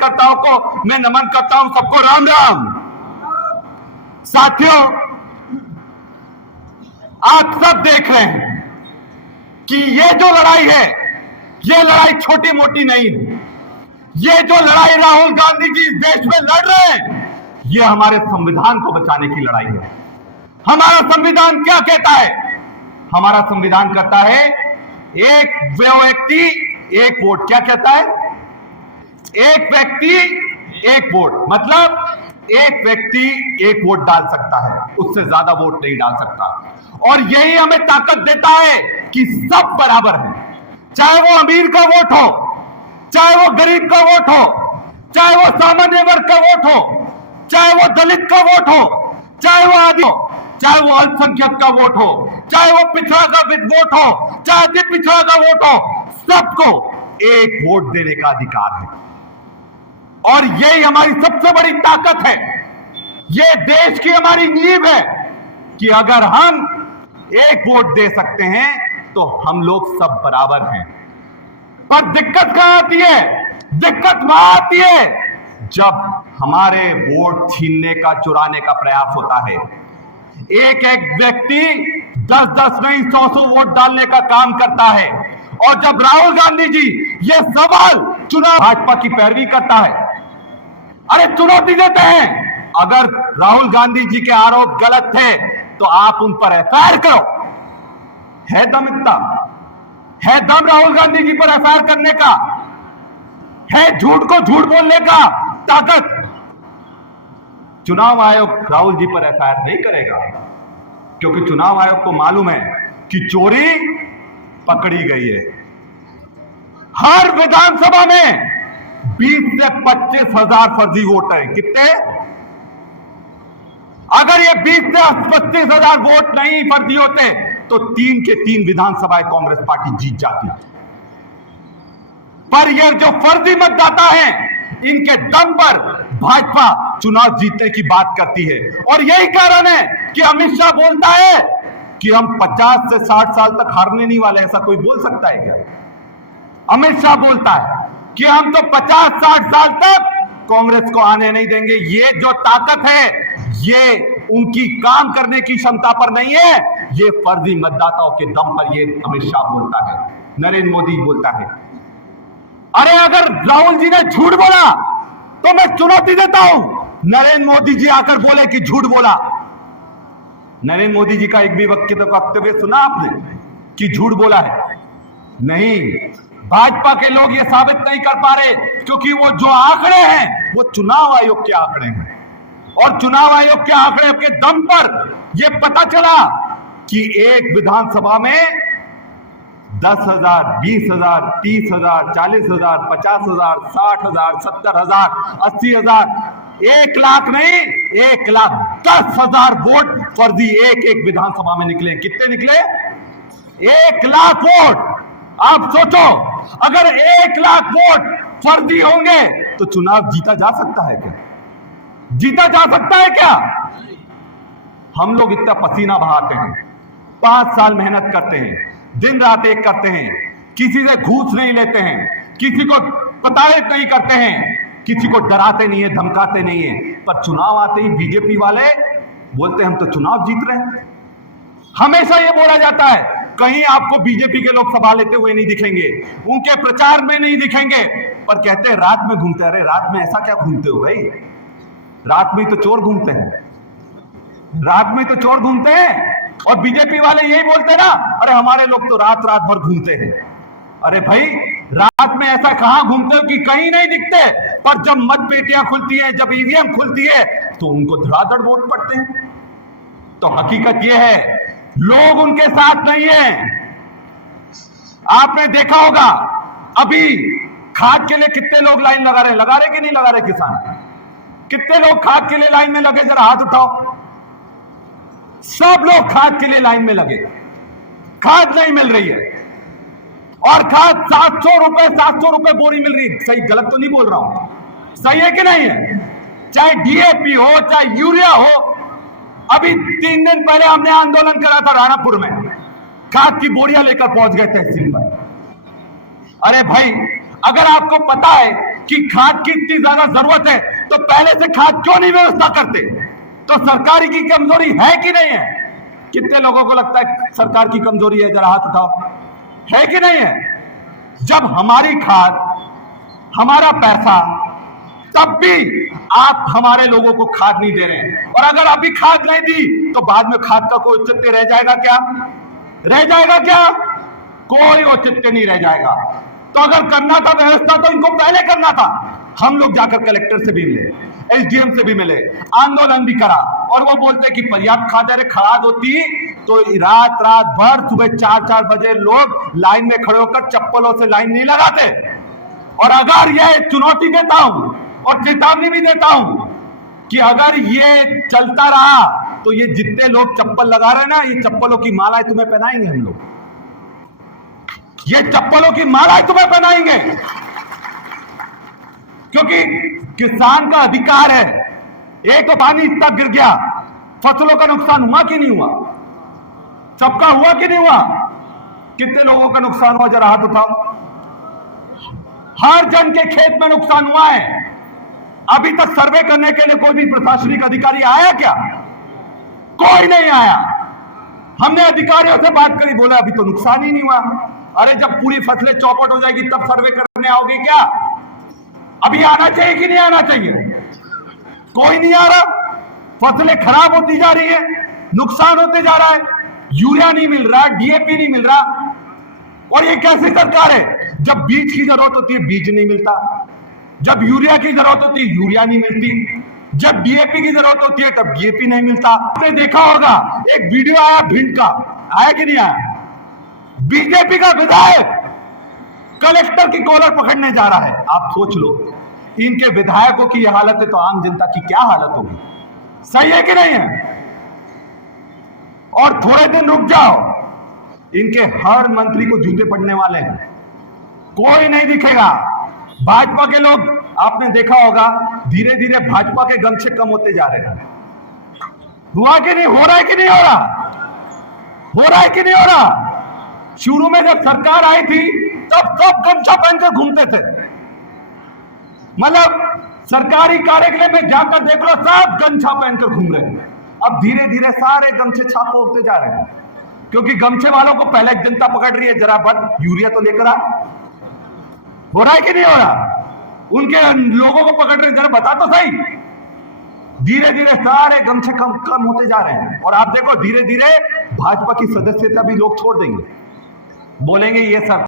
कार्यकर्ताओं को मैं नमन करता हूं। सबको राम राम। साथियों, आप सब देख रहे हैं कि ये जो लड़ाई है, ये लड़ाई छोटी मोटी नहीं है। ये जो लड़ाई राहुल गांधी जी इस देश में लड़ रहे हैं, ये हमारे संविधान को बचाने की लड़ाई है। हमारा संविधान क्या कहता है? हमारा संविधान कहता है एक व्यक्ति एक वोट। क्या कहता है? एक व्यक्ति एक वोट, मतलब एक व्यक्ति एक वोट डाल सकता है, उससे ज्यादा वोट नहीं डाल सकता। और यही हमें ताकत देता है कि सब बराबर हैं, चाहे वो अमीर का वोट हो, चाहे वो गरीब का वोट हो, चाहे वो सामान्य वर्ग का वोट हो, चाहे वो दलित का वोट हो, चाहे वो आदि हो, चाहे वो अल्पसंख्यक का वोट हो, चाहे वो पिछड़ा का वोट हो, चाहे अति पिछड़ा का वोट हो, सबको एक वोट देने का अधिकार है। और यही हमारी सबसे बड़ी ताकत है, ये देश की हमारी नींव है कि अगर हम एक वोट दे सकते हैं तो हम लोग सब बराबर हैं। पर दिक्कत कहां आती है? दिक्कत वहां आती है जब हमारे वोट छीनने का, चुराने का प्रयास होता है। एक एक व्यक्ति 10-10 नहीं 100-100 वोट डालने का काम करता है। और जब राहुल गांधी जी ये सवाल चुनाव भाजपा की पैरवी करता है, अरे चुनौती देते हैं, अगर राहुल गांधी जी के आरोप गलत थे तो आप उन पर एफआईआर करो। है दम इतना? है दम राहुल गांधी जी पर एफआईआर करने का? है झूठ को झूठ बोलने का ताकत? चुनाव आयोग राहुल जी पर एफआईआर नहीं करेगा, क्योंकि चुनाव आयोग को मालूम है कि चोरी पकड़ी गई है। हर विधानसभा में 20 से 25 हजार फर्जी वोट है। कितने? अगर ये 20 से 25 हजार वोट नहीं फर्जी होते तो 3 के 3 विधानसभाएं कांग्रेस पार्टी जीत जाती। पर ये जो फर्जी मतदाता हैं, इनके दम पर भाजपा चुनाव जीतने की बात करती है। और यही कारण है कि अमित शाह बोलता है कि हम 50 से 60 साल तक हारने नहीं वाले। ऐसा कोई बोल सकता है क्या? अमित शाह बोलता है कि हम तो 50-60 साल तक कांग्रेस को आने नहीं देंगे। ये जो ताकत है, ये उनकी काम करने की क्षमता पर नहीं है, ये फर्जी मतदाताओं के दम पर ये अमित शाह बोलता है, नरेंद्र मोदी बोलता है। अरे अगर राहुल जी ने झूठ बोला तो मैं चुनौती देता हूं, नरेंद्र मोदी जी आकर बोले कि झूठ बोला। नरेंद्र मोदी जी का एक भी वक्तव्य सुना आपने कि झूठ बोला है? नहीं। भाजपा के लोग ये साबित नहीं कर पा रहे, क्योंकि वो जो आंकड़े हैं वो चुनाव आयोग के आंकड़े हैं। और चुनाव आयोग के आंकड़े के दम पर यह पता चला कि एक विधानसभा में 10,000, 20,000, 30,000, 40,000, 50,000, 60,000, 70,000, 80,000, 1 लाख नहीं, 1,10,000 वोट फर्जी एक एक विधानसभा में निकले। कितने निकले? 1 लाख वोट। आप सोचो, अगर 1 लाख वोट फर्जी होंगे तो चुनाव जीता जा सकता है क्या? जीता जा सकता है क्या? हम लोग इतना पसीना बहाते हैं, 5 साल मेहनत करते हैं, दिन रात एक करते हैं, किसी से घूस नहीं लेते हैं, किसी को प्रताड़ित नहीं करते हैं, किसी को डराते नहीं है, धमकाते नहीं है। पर चुनाव आते ही बीजेपी वाले बोलते हैं हम तो चुनाव जीत रहे हैं। हमेशा यह बोला जाता है, कहीं आपको बीजेपी के लोग सभा लेते हुए नहीं दिखेंगे, उनके प्रचार में नहीं दिखेंगे, पर कहते हैं रात में घूमते। अरे रात में ऐसा क्या घूमते हो भाई? रात में तो चोर घूमते हैं, रात में तो चोर घूमते हैं। और बीजेपी वाले यही बोलते ना, अरे हमारे लोग तो रात रात भर घूमते हैं। अरे भाई, रात में ऐसा कहां घूमते हो कि कहीं नहीं दिखते, पर जब मतपेटियां खुलती हैं, जब ईवीएम खुलती है तो उनको धड़ाधड़ वोट पड़ते हैं। तो हकीकत यह है, लोग उनके साथ नहीं है। आपने देखा होगा अभी खाद के लिए कितने लोग लाइन लगा रहे कि नहीं लगा रहे किसान? कितने लोग खाद के लिए लाइन में लगे? जरा हाथ उठाओ। सब लोग खाद के लिए लाइन में लगे। खाद नहीं मिल रही है, और खाद 700 रुपए बोरी मिल रही है। सही गलत तो नहीं बोल रहा हूं? सही है कि नहीं है? चाहे डीएपी हो, चाहे यूरिया हो। अभी 3 दिन पहले हमने आंदोलन करा था राणापुर में, खाद की बोरियां लेकर पहुंच गए तहसील पर। अरे भाई, अगर आपको पता है कि खाद की इतनी ज्यादा जरूरत है तो पहले से खाद क्यों नहीं व्यवस्था करते? तो सरकारी की कमजोरी है कि नहीं है? कितने लोगों को लगता है सरकार की कमजोरी है? जरा हाथ उठाओ, है कि नहीं है? जब हमारी खाद, हमारा पैसा, तब भी आप हमारे लोगों को खाद नहीं दे रहे हैं। और अगर अभी खाद नहीं दी तो बाद में खाद का कोई औचित्य रह जाएगा क्या? रह जाएगा क्या? कोई औचित्य नहीं रह जाएगा। तो अगर करना था व्यवस्था तो इनको पहले करना था। हम लोग जाकर कलेक्टर से भी मिले, एसडीएम से भी मिले, आंदोलन भी करा, और वो बोलते कि पर्याप्त खाद खाद होती तो रात भर सुबह 4-4 बजे लोग लाइन में खड़े होकर चप्पलों से लाइन नहीं लगाते। और अगर ये चुनौती देता हूं और चेतावनी भी देता हूं कि अगर ये चलता रहा तो ये जितने लोग चप्पल लगा रहे हैं ना, ये चप्पलों की मालाएं तुम्हें पहनाएंगे हम लोग, ये चप्पलों की मालाएं तुम्हें पहनाएंगे। क्योंकि किसान का अधिकार है। एक तो पानी इतना गिर गया, फसलों का नुकसान हुआ कि नहीं हुआ? सबका हुआ कि नहीं हुआ? कितने लोगों का नुकसान हुआ? जरा हाथ उठाओ। हर जन के खेत में नुकसान हुआ है। अभी तक सर्वे करने के लिए कोई भी प्रशासनिक अधिकारी आया क्या? कोई नहीं आया। हमने अधिकारियों से बात करी, बोले अभी तो नुकसान ही नहीं हुआ। अरे जब पूरी फसलें चौपट हो जाएगी तब सर्वे करने आओगी क्या? अभी आना चाहिए कि नहीं आना चाहिए? कोई नहीं आ रहा। फसलें खराब होती जा रही है, नुकसान होते जा रहा है, यूरिया नहीं मिल रहा, डीएपी नहीं मिल रहा। और ये कैसी सरकार है? जब बीज की जरूरत होती है बीज नहीं मिलता, जब यूरिया की जरूरत होती है यूरिया नहीं मिलती, जब डीएपी की जरूरत होती है तब डीएपी नहीं मिलता। आपने देखा होगा एक वीडियो आया भिंड का, आया कि नहीं आया? बीजेपी का विधायक कलेक्टर की कॉलर पकड़ने जा रहा है। आप सोच लो, इनके विधायकों की यह हालत है तो आम जनता की क्या हालत होगी? सही है कि नहीं है? और थोड़े दिन रुक जाओ, इनके हर मंत्री को जूते पड़ने वाले हैं, कोई नहीं दिखेगा। भाजपा के लोग, आपने देखा होगा, धीरे धीरे भाजपा के गमछे कम होते जा रहे हैं। हुआ कि नहीं? हो रहा है कि नहीं हो रहा? हो रहा है कि नहीं हो रहा? शुरू में जब सरकार आई थी तब सब गमछा पहनकर घूमते थे। मतलब सरकारी कार्यालय में जाकर देख लो, सब गमछा पहनकर घूम रहे हैं। अब धीरे धीरे सारे गमछे छाप होते जा रहे हैं, क्योंकि गमछे वालों को पहले जनता पकड़ रही है, जरा बट यूरिया तो लेकर आ। हो रहा है कि नहीं हो रहा? उनके लोगों को पकड़ रहे, जरा बता तो सही। धीरे धीरे सारे गमछे कम कम होते जा रहे हैं। और आप देखो धीरे धीरे भाजपा की सदस्यता भी लोग छोड़ देंगे, बोलेंगे ये सब